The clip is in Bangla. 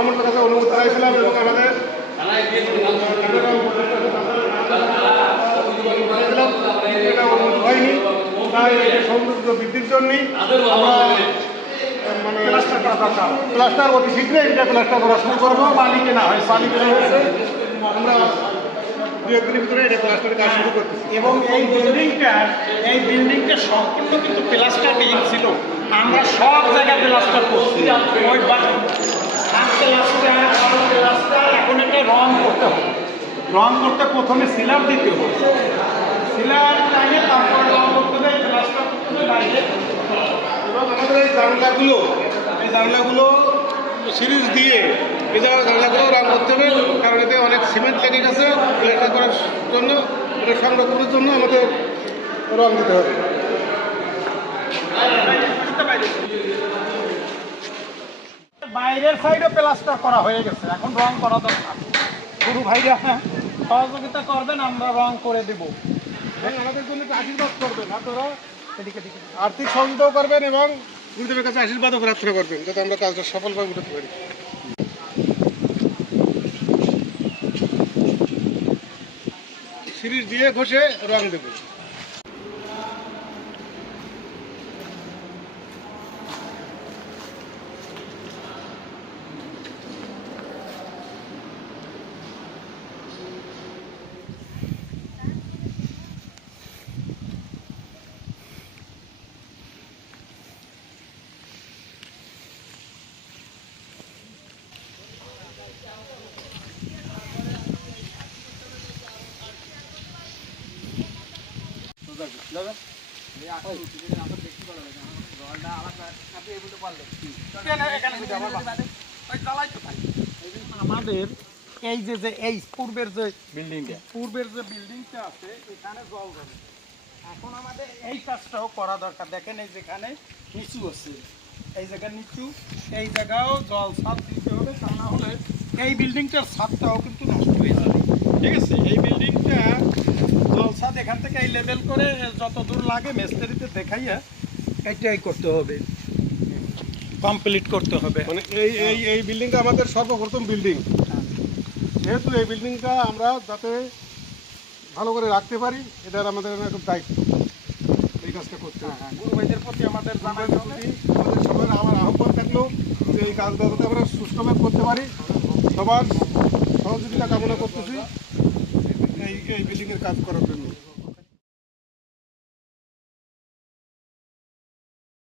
মহামন্ত্রীর কাছে অনুমতি চাইছিলাম এবং আমাদের এটা অনুমতি হয়নি। তাই সৌন্দর্য বৃদ্ধির জন্যই আমরা মানে প্লাস্টার অতি শীঘ্রই এটা প্লাস্টার করা শুরু করবো। পানি কেনা হয়েছে আমরা 2 একদিনের ভিতরে এটা প্লাস্টারের কাজ শুরু করতেছি। এবং এই বিল্ডিংটা সম্পূর্ণ কিন্তু প্লাস্টার বিহীন ছিল। আমরা সব জায়গায় প্লাস্টার করছি। ওই প্লাস্টার এখন এটা রং করতে হবে। রং করতে প্রথমে সিলার দিতে হবে, সিলার টাইমে তারপরে রং করতে হবে, প্লাস্টার করতে হবে বাইরে। এবং আমাদের এই জানলাগুলো সিরিজ দিয়ে এই জানলাগুলো রং করতে হবে, কারণ এতে অনেক সিমেন্ট লেগে গেছে। এটা করার জন্য, এটা সংরক্ষণের জন্য আমাদের রং দিতে হবে। বাইরের সাইডে প্লাস্টার করা হয়ে গেছে, এখন রং করা দরকার। গুরু ভাইরা সহযোগিতা করবেন, আমরা রং করে দেব। আমাদের জন্য আশীর্বাদ করবেন আপনারা, আর্থিক সহযোগিতাও করবেন এবং গুরুদেবের কাছে আশীর্বাদও প্রার্থনা করবেন যাতে আমরা কাজটা সফলভাবে উঠাতে পারি। সিরিজ দিয়ে ঘষে রং দেব। আমাদের এই যে এই পূর্বের যে বিল্ডিংটা আছে এখানে জল জমে। এখন আমাদের এই কাজটাও করা দরকার। দেখেন এই যেখানে নিচু আছে, এই জায়গায় নিচু, এই জায়গাও জল ছাদ দিতে হবে, তা না হলে এই বিল্ডিংটার ছাদটাও কিন্তু নষ্ট হয়ে যাবে। ঠিক আছে, এই বিল্ডিংটা জল ছাদ এখান থেকে এই লেভেল করে যত দূর লাগে মিস্ত্রিতে দেখাইয়া এটাই করতে হবে, কমপ্লিট করতে হবে। মানে এই বিল্ডিংটা আমাদের সর্বপ্রথম বিল্ডিং, যেহেতু এই বিল্ডিংটা আমরা যাতে ভালো করে রাখতে পারি, এটার আমাদের একদম দায়িত্ব এই কাজটা করতে হবে। গুরু ভাইদের প্রতি আমাদের জানাইতে হবে, আমাদের সবার আমার আহ্বান থাকলো যে এই কাজটা যাতে আমরা সুষ্ঠুভাবে করতে পারি। সবার সহযোগিতা কামনা করতেছি এই বিল্ডিংয়ের কাজ করার জন্য।